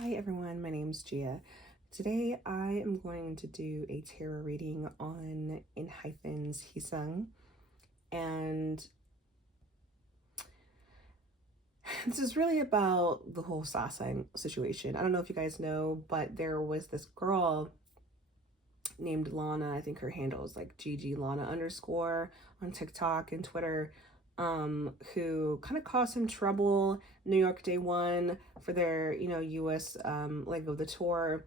Hi everyone, my name's Gia. Today I am going to do a tarot reading on Enhypen's heeseung, and this is really about the whole sasaeng situation. I don't know if you guys know, but there was this girl named Lana. I think her handle is like GG Lana_ on TikTok and Twitter, who kind of caused some trouble New York Day One for their, US leg of the tour.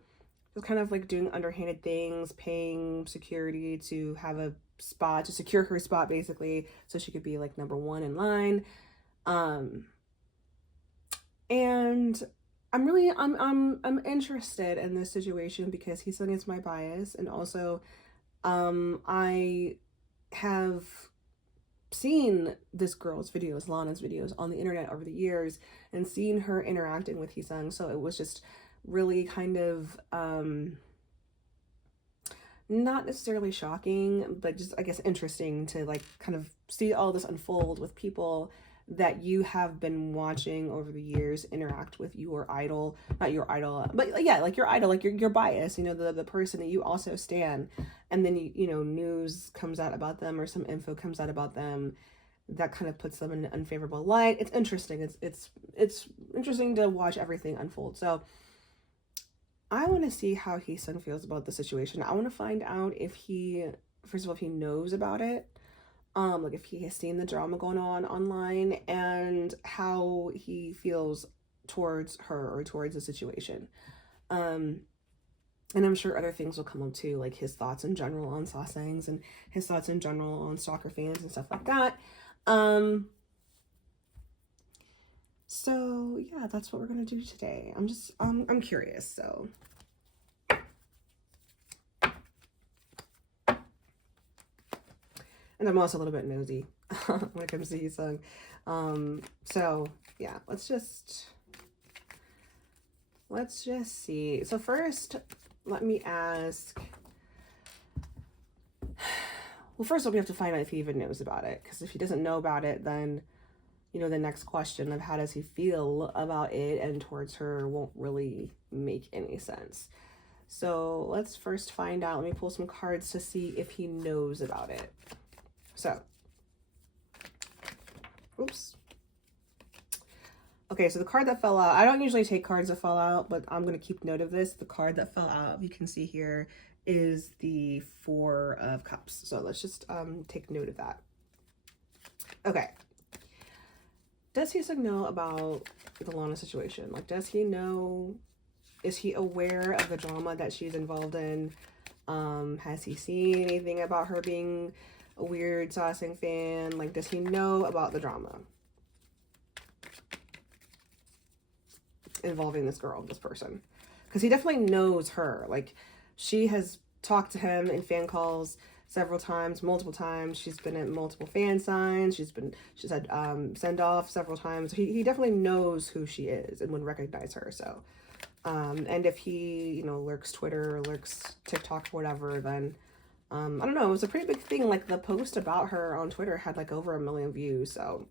Just kind of like doing underhanded things, paying security to have a spot, to secure her spot basically, so she could be like number one in line. And I'm interested in this situation because he's against my bias, and also I have seen this girl's videos, Lana's videos, on the internet over the years and seen her interacting with heeseung, so it was just really kind of not necessarily shocking, but just I guess interesting to like kind of see all this unfold with people that you have been watching over the years interact with your idol, not your idol, but yeah, like your idol, like your bias, the person that you also stan, and then news comes out about them or some info comes out about them that kind of puts them in an unfavorable light. It's interesting. It's interesting to watch everything unfold. So I want to see how heeseung feels about the situation. I want to find out if he, first of all, if he knows about it, like if he has seen the drama going on online, and how he feels towards her or towards the situation. And I'm sure other things will come up too, like his thoughts in general on sasaengs and his thoughts in general on stalker fans and stuff like that. So yeah, that's what we're gonna do today. I'm curious, so. And I'm also a little bit nosy when it comes to heeseung. So yeah, let's just see. So first, let me ask. Well, first of all, we have to find out if he even knows about it, because if he doesn't know about it, then the next question of how does he feel about it and towards her won't really make any sense. So let's first find out. Let me pull some cards to see if he knows about it. So, oops. Okay, so the card that fell out, I don't usually take cards that fall out, but I'm going to keep note of this. The card that fell out, you can see here, is the Four of Cups. So let's just take note of that. Okay. Does heeseung know about the Lana situation? Like, does he know, is he aware of the drama that she's involved in? Has he seen anything about her being a weird sasaeng fan? Like, does he know about the drama involving this girl, this person? Because he definitely knows her. Like, she has talked to him in fan calls several times, multiple times. She's been at multiple fan signs. She's had send off several times. He definitely knows who she is and would recognize her. So and if he lurks Twitter or lurks TikTok or whatever, then I don't know, it was a pretty big thing. Like, the post about her on Twitter had like over 1 million views. So,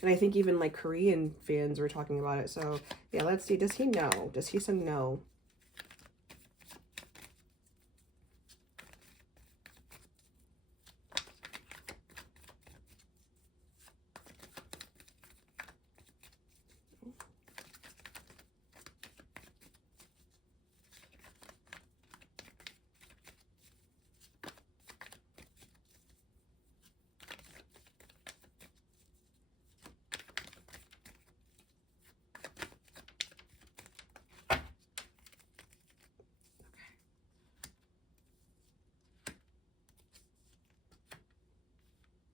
and I think even like Korean fans were talking about it. So yeah, let's see. Does he know? Does heeseung know?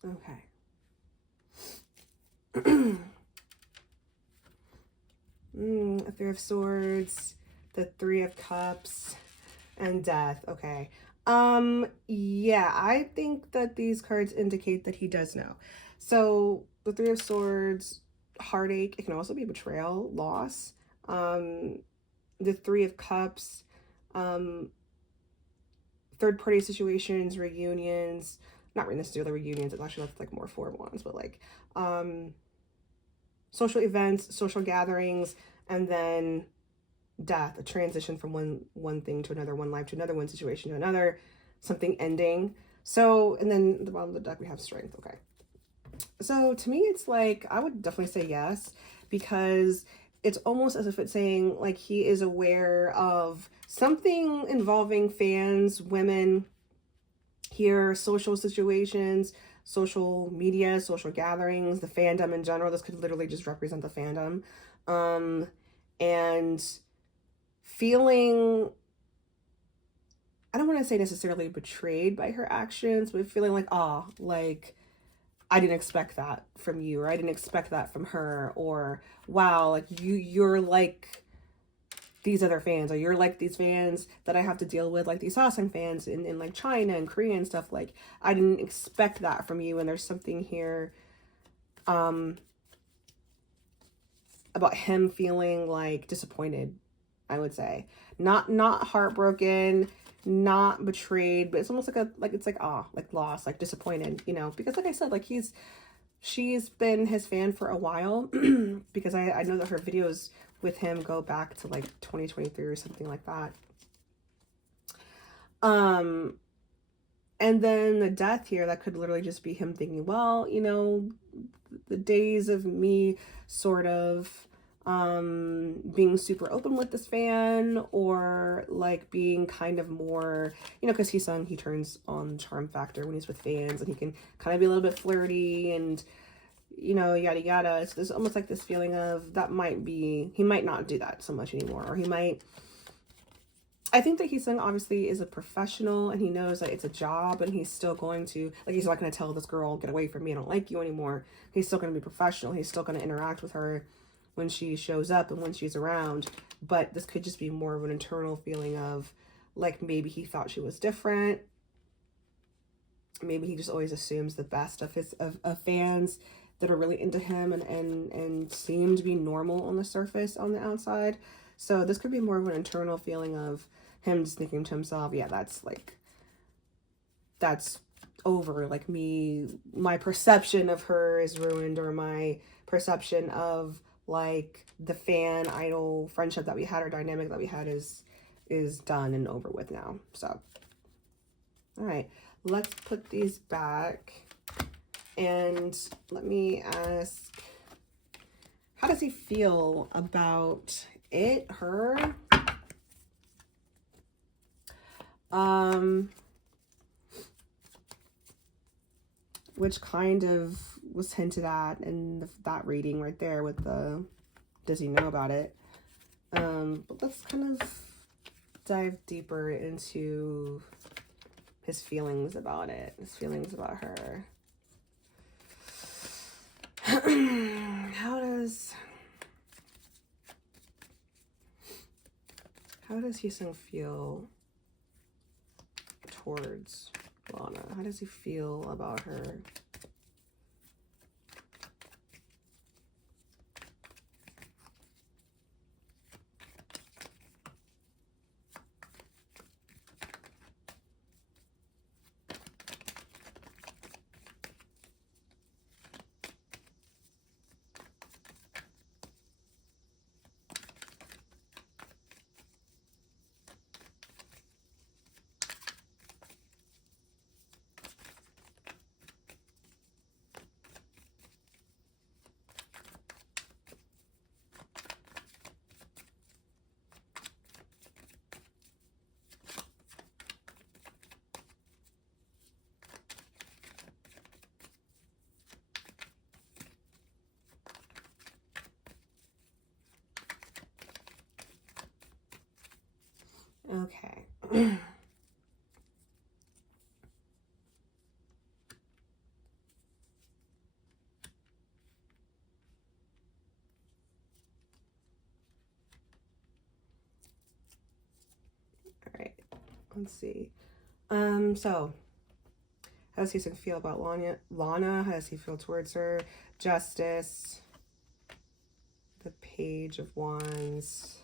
Okay. A Three of Swords, the Three of Cups, and Death. Okay. Yeah, I think that these cards indicate that he does know. So the Three of Swords, heartache. It can also be betrayal, loss. The Three of Cups, third party situations, reunions. Not necessarily reunions. It's actually like more Four of Wands, but like social events, social gatherings, and then death, a transition from one thing to another, one life to another, one situation to another, something ending. So, and then at the bottom of the deck we have strength. Okay. So to me, it's like, I would definitely say yes, because it's almost as if it's saying like he is aware of something involving fans, women, here, social situations, social media, social gatherings, the fandom in general. This could literally just represent the fandom. And feeling, I don't want to say necessarily betrayed by her actions, but feeling like, ah, like, I didn't expect that from you, or I didn't expect that from her, or wow, like you're like these other fans, or you're like these fans that I have to deal with, like these heeseung fans in like China and Korea and stuff. Like, I didn't expect that from you. And there's something here about him feeling like disappointed, I would say. Not heartbroken, not betrayed, but it's almost like it's like, ah, like lost, like disappointed, you know, because like I said, like she's been his fan for a while, because I know that her videos with him go back to like 2023 or something like that. And then the death here, that could literally just be him thinking, well, you know, the days of me sort of being super open with this fan, or like being kind of more, you know, because he turns on charm factor when he's with fans, and he can kind of be a little bit flirty and, you know, yada yada. So there's almost like this feeling of that might be, he might not do that so much anymore, or he might, I think that heeseung obviously is a professional, and he knows that it's a job, and he's still going to, like, he's not going to tell this girl, get away from me, I don't like you anymore. He's still going to be professional. He's still going to interact with her when she shows up and when she's around. But this could just be more of an internal feeling of, like, maybe he thought she was different. Maybe he just always assumes the best of his of fans that are really into him and seem to be normal on the surface, on the outside. So this could be more of an internal feeling of him just thinking to himself, yeah, that's over. Like, my perception of her is ruined, or my perception of like the fan idol friendship that we had, or dynamic that we had, is done and over with now. So, all right, let's put these back, and let me ask, how does he feel about it, her? Which kind of was hinted at in that reading right there with the, does he know about it? But let's kind of dive deeper into his feelings about it, his feelings about her. How does heeseung feel towards Lana? How does he feel about her? Okay. All right, let's see. So how does he feel about Lana? How does he feel towards her? Justice, the Page of Wands,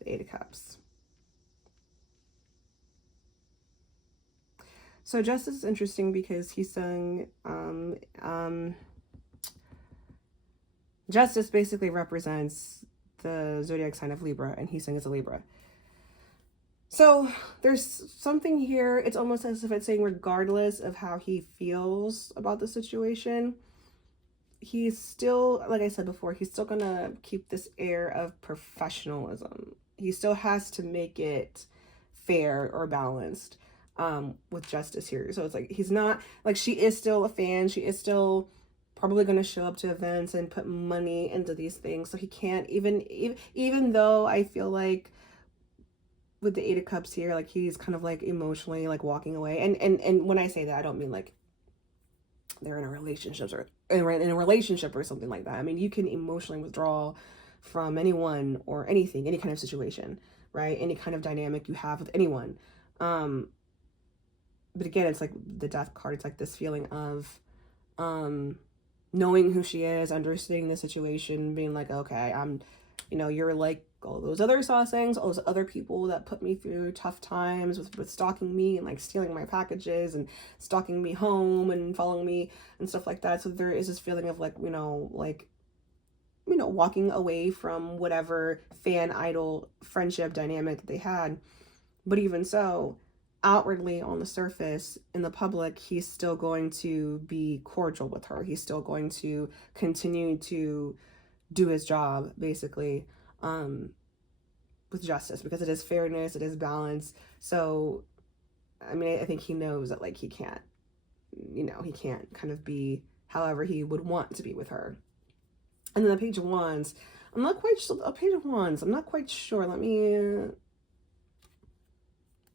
the Eight of Cups. So Justice is interesting because heeseung, Justice basically represents the zodiac sign of Libra, and heeseung is a Libra. So there's something here. It's almost as if it's saying, regardless of how he feels about the situation, he's still, like I said before, he's still gonna keep this air of professionalism. He still has to make it fair or balanced with justice here. So it's like, he's not, like, she is still a fan. She is still probably going to show up to events and put money into these things. So he can't even though I feel like with the Eight of Cups here, like, he's kind of like emotionally like walking away. And when I say that, I don't mean like they're in a relationship or something like that. I mean, you can emotionally withdraw from anyone or anything, any kind of situation, right? Any kind of dynamic you have with anyone. But again, it's like the Death card. It's like this feeling of knowing who she is, understanding the situation, being like, okay, you're like all those other sasaengs, all those other people that put me through tough times with stalking me and like stealing my packages and stalking me home and following me and stuff like that. So there is this feeling of like, walking away from whatever fan idol friendship dynamic that they had. But even so, outwardly on the surface in the public, he's still going to be cordial with her. He's still going to continue to do his job, basically, with justice, because it is fairness, it is balance. So, I mean, I think he knows that, like, he can't kind of be however he would want to be with her. And then the Page of Wands, I'm not quite sure. Let me,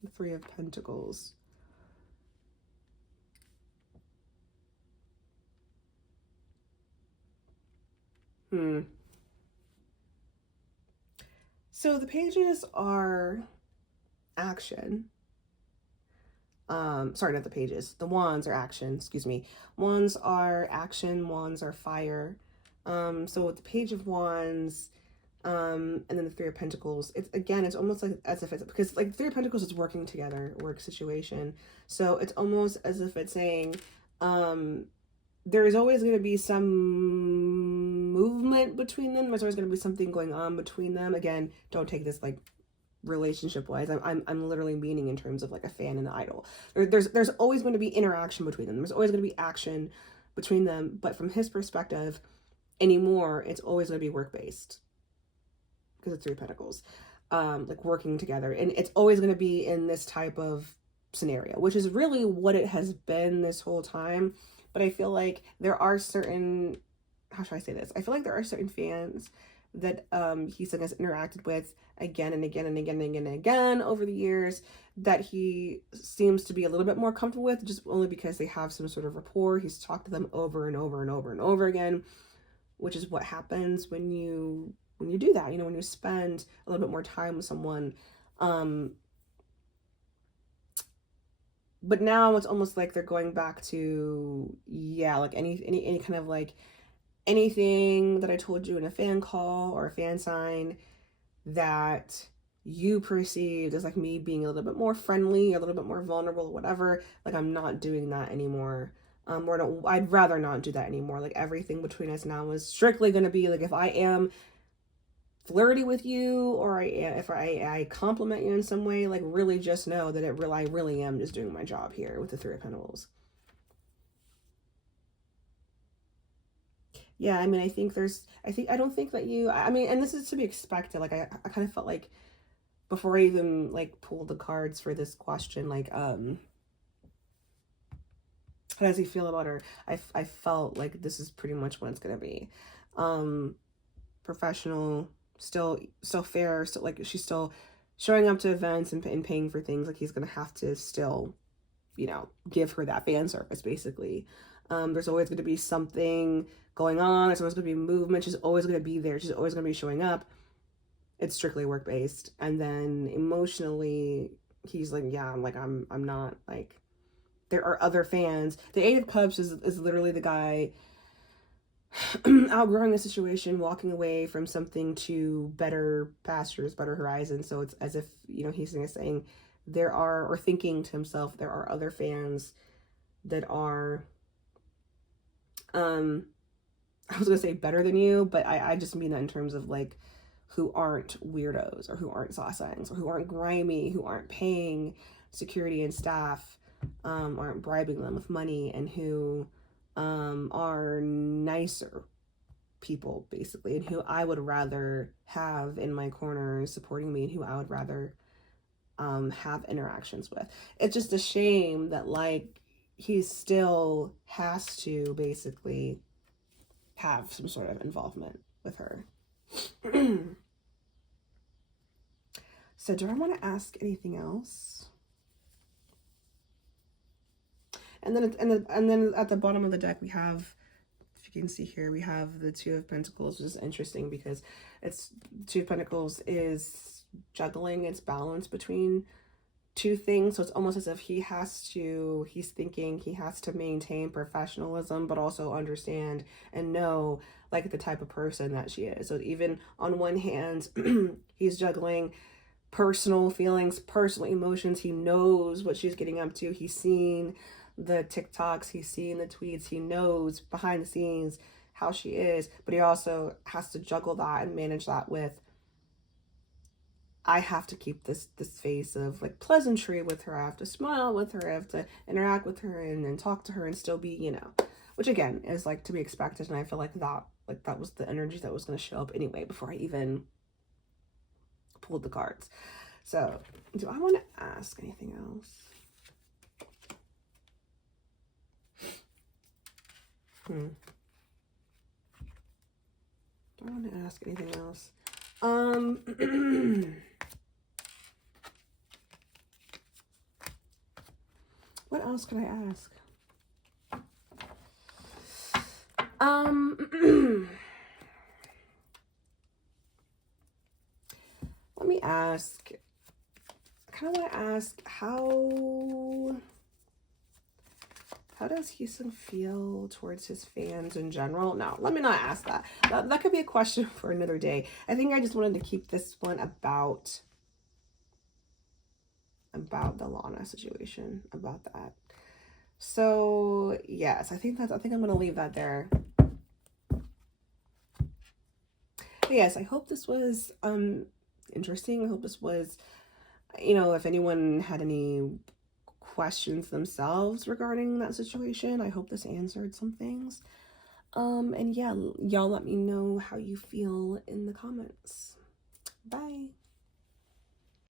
the Three of Pentacles. So the pages are action. Sorry, not the pages. The wands are action, excuse me. Wands are action, wands are fire. So with the Page of Wands, and then the Three of Pentacles, it's almost like as if it's, because like Three of Pentacles is working together, work situation. So it's almost as if it's saying, there is always going to be some movement between them. There's always going to be something going on between them. Again, don't take this like relationship wise. I'm literally meaning in terms of like a fan and the idol. There's always going to be interaction between them. There's always going to be action between them. But from his perspective, anymore, it's always going to be work based, because it's Three of Pentacles, like working together, and it's always going to be in this type of scenario, which is really what it has been this whole time. But I feel like there are certain, how should I say this? I feel like there are certain fans that heeseung has interacted with again and again and again and again and again over the years, that he seems to be a little bit more comfortable with, just only because they have some sort of rapport. He's talked to them over and over and over and over again, which is what happens when you do that, when you spend a little bit more time with someone. But now it's almost like they're going back to, like any kind of like anything that I told you in a fan call or a fan sign that you perceived as like me being a little bit more friendly, a little bit more vulnerable, whatever. Like, I'm not doing that anymore. I'd rather not do that anymore. Like, everything between us now is strictly going to be like, if I am flirty with you, or if I compliment you in some way, like, really just know that I really am just doing my job here with the Three of Pentacles. Yeah, I mean, I don't think that and this is to be expected. Like, I kind of felt like before I even like pulled the cards for this question, like, how does he feel about her? I felt like this is pretty much what it's gonna be. Professional, still fair, still like she's still showing up to events and paying for things. Like, he's gonna have to still, give her that fan service, basically. There's always going to be something going on. There's always going to be movement. She's always going to be there. She's always going to be showing up. It's strictly work-based. And then emotionally, he's like, yeah, I'm not, like, there are other fans. The Eight of Cups is literally the guy outgrowing a situation, walking away from something to better pastures, better horizons. So it's as if, he's saying or thinking to himself, there are other fans that are, I was gonna say better than you, but I just mean that in terms of like who aren't weirdos, or who aren't sasaengs, or who aren't grimy, who aren't paying security and staff, aren't bribing them with money, and who are nicer people, basically, and who I would rather have in my corner supporting me, and who I would rather have interactions with. It's just a shame that, like, he still has to basically have some sort of involvement with her. So do I want to ask anything else? And then at the bottom of the deck we have, if you can see here, we have the Two of Pentacles, which is interesting because it's Two of Pentacles is juggling its balance between two things. So it's almost as if he's thinking he has to maintain professionalism, but also understand and know, like, the type of person that she is. So even on one hand, he's juggling personal feelings, personal emotions. He knows what she's getting up to. He's seen the TikToks, he's seen the tweets, he knows behind the scenes how she is, but he also has to juggle that and manage that with, I have to keep this face of, like, pleasantry with her. I have to smile with her. I have to interact with her and talk to her and still be, you know, which again is, like, to be expected. And I feel like that was the energy that was going to show up anyway before I even pulled the cards. So do I want to ask anything else? Do I want to ask anything else? What else could I ask? Let me ask, I kind of want to ask, how does heeseung feel towards his fans in general? No, let me not ask that. That could be a question for another day. I think I just wanted to keep this one about the Lana situation, about that. So yes, I think I'm gonna leave that there. But yes, I hope this was interesting. I hope this was, you know, if anyone had any questions themselves regarding that situation, I hope this answered some things. And yeah, y'all let me know how you feel in the comments. Bye.